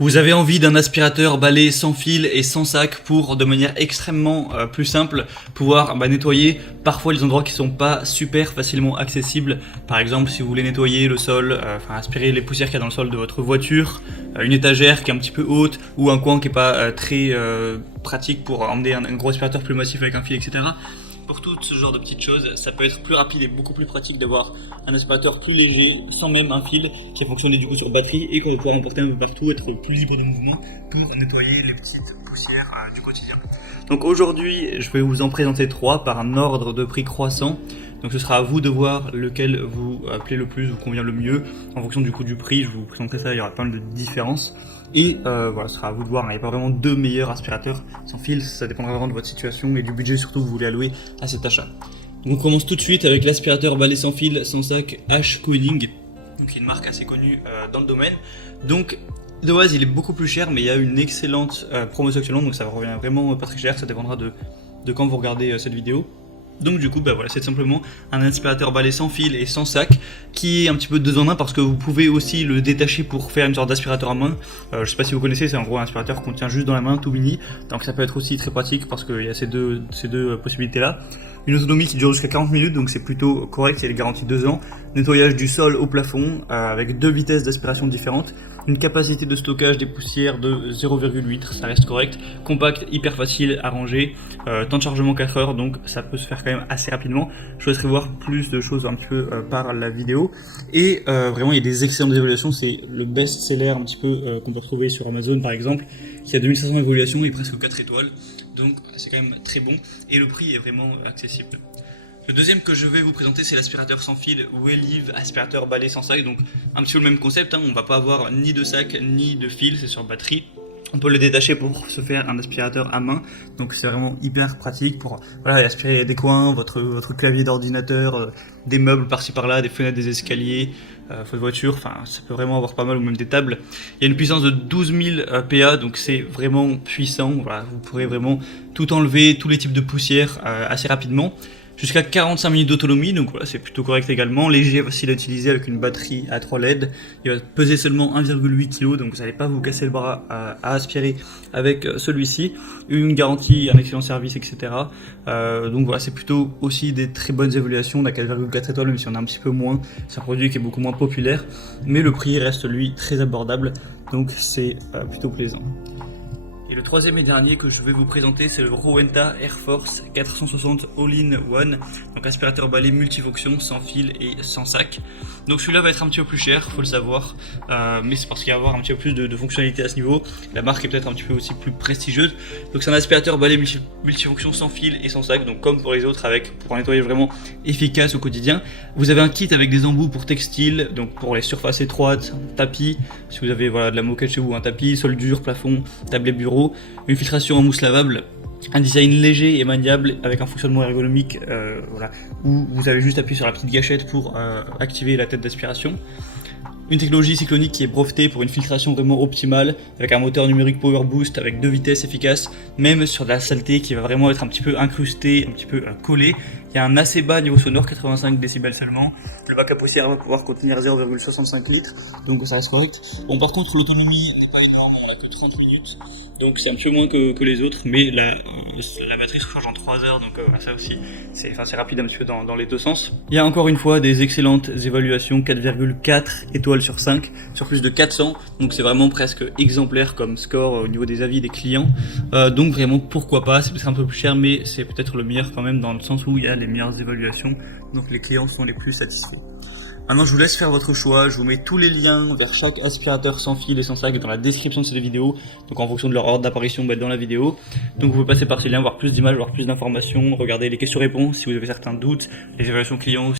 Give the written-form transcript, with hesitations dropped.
Vous avez envie d'un aspirateur balai sans fil et sans sac pour, de manière extrêmement plus simple, pouvoir nettoyer parfois les endroits qui sont pas super facilement accessibles. Par exemple, si vous voulez nettoyer le sol, aspirer les poussières qu'il y a dans le sol de votre voiture, une étagère qui est un petit peu haute ou un coin qui est pas très pratique pour emmener un gros aspirateur plus massif avec un fil, etc. Pour tout ce genre de petites choses, ça peut être plus rapide et beaucoup plus pratique d'avoir un aspirateur plus léger, sans même un fil, qui va fonctionner du coup sur batterie et qu'on va pouvoir emporter un peu partout, être plus libre de mouvement pour nettoyer les petites poussières du quotidien. Donc aujourd'hui, je vais vous en présenter 3 par un ordre de prix croissant. Donc ce sera à vous de voir lequel vous plaît le plus, vous convient le mieux. En fonction du coût du prix, je vous présenterai ça, il y aura pas mal de différences. Et voilà, ce sera à vous de voir, il n'y a pas vraiment 2 meilleurs aspirateurs sans fil, ça dépendra vraiment de votre situation et du budget surtout que vous voulez allouer à cet achat. Donc on commence tout de suite avec l'aspirateur balai sans fil, sans sac H Cooling, donc une marque assez connue dans le domaine. Donc de base il est beaucoup plus cher, mais il y a une excellente promotion actuellement, donc ça revient vraiment pas très cher, ça dépendra de quand vous regardez cette vidéo. Donc du coup voilà, c'est simplement un aspirateur balai sans fil et sans sac qui est un petit peu 2 en 1 parce que vous pouvez aussi le détacher pour faire une sorte d'aspirateur à main. Je sais pas si vous connaissez, c'est en gros un aspirateur qu'on tient juste dans la main, tout mini, donc ça peut être aussi très pratique parce qu'il y a ces deux possibilités là. Une autonomie qui dure jusqu'à 40 minutes, donc c'est plutôt correct, il y a les garanties 2 ans. Nettoyage du sol au plafond, avec 2 vitesses d'aspiration différentes. Une capacité de stockage des poussières de 0,8 litres, ça reste correct. Compact, hyper facile à ranger. Temps de chargement 4 heures, donc ça peut se faire quand même assez rapidement. Je vous laisserai voir plus de choses un petit peu par la vidéo. Et vraiment, il y a des excellentes évaluations. C'est le best-seller un petit peu qu'on peut retrouver sur Amazon par exemple, qui a 2500 évaluations et presque 4 étoiles. Donc c'est quand même très bon et le prix est vraiment accessible. Le deuxième que je vais vous présenter, c'est l'aspirateur sans fil Wellive aspirateur balai sans sac. Donc un petit peu le même concept, hein. On va pas avoir ni de sac ni de fil, c'est sur batterie. On peut le détacher pour se faire un aspirateur à main, donc c'est vraiment hyper pratique pour aspirer des coins, votre clavier d'ordinateur, des meubles par-ci par-là, des fenêtres, des escaliers, votre voiture, ça peut vraiment avoir pas mal, ou même des tables. Il y a une puissance de 12 000 PA, donc c'est vraiment puissant. Voilà, vous pourrez vraiment tout enlever, tous les types de poussière assez rapidement. Jusqu'à 45 minutes d'autonomie, donc voilà, c'est plutôt correct également. Léger, facile à utiliser avec une batterie à 3 LED. Il va peser seulement 1,8 kg, donc vous n'allez pas vous casser le bras à aspirer avec celui-ci. Une garantie, un excellent service, etc. Donc voilà, c'est plutôt aussi des très bonnes évaluations. On a 4,4 étoiles, même si on a un petit peu moins. C'est un produit qui est beaucoup moins populaire, mais le prix reste lui très abordable, donc c'est plutôt plaisant. Et le troisième et dernier que je vais vous présenter, c'est le Rowenta Air Force 460 All-in-One, donc aspirateur balai multifonction sans fil et sans sac. Donc celui-là va être un petit peu plus cher, faut le savoir, mais c'est parce qu'il va y avoir un petit peu plus de fonctionnalités à ce niveau. La marque est peut-être un petit peu aussi plus prestigieuse. Donc c'est un aspirateur balai multifonction sans fil et sans sac, donc comme pour les autres, pour un nettoyage vraiment efficace au quotidien. Vous avez un kit avec des embouts pour textile, donc pour les surfaces étroites, tapis, si vous avez de la moquette chez vous, un tapis, sol dur, plafond, tablé, bureau. Une filtration en mousse lavable, un design léger et maniable avec un fonctionnement ergonomique où vous avez juste appuyé sur la petite gâchette pour activer la tête d'aspiration. Une technologie cyclonique qui est brevetée pour une filtration vraiment optimale, avec un moteur numérique Power Boost avec 2 vitesses efficaces, même sur de la saleté qui va vraiment être un petit peu incrustée, un petit peu collée. Il y a un assez bas niveau sonore, 85 décibels seulement. Le bac à poussière va pouvoir contenir 0,65 litres, donc ça reste correct. Bon, par contre, l'autonomie n'est pas énorme, on n'a que 30 minutes, donc c'est un petit peu moins que les autres, mais la batterie se recharge en 3 heures, donc ça aussi, c'est rapide un petit peu dans les deux sens. Il y a encore une fois des excellentes évaluations, 4,4 étoiles sur 5, sur plus de 400, donc c'est vraiment presque exemplaire comme score au niveau des avis des clients. Donc vraiment, pourquoi pas, c'est peut-être un peu plus cher, mais c'est peut-être le meilleur quand même dans le sens où il y a les meilleures évaluations, donc les clients sont les plus satisfaits. Maintenant, je vous laisse faire votre choix. Je vous mets tous les liens vers chaque aspirateur sans fil et sans sac dans la description de cette vidéo. Donc, en fonction de leur ordre d'apparition dans la vidéo. Donc, vous pouvez passer par ces liens, voir plus d'images, voir plus d'informations, regarder les questions-réponses si vous avez certains doutes, les évaluations clients.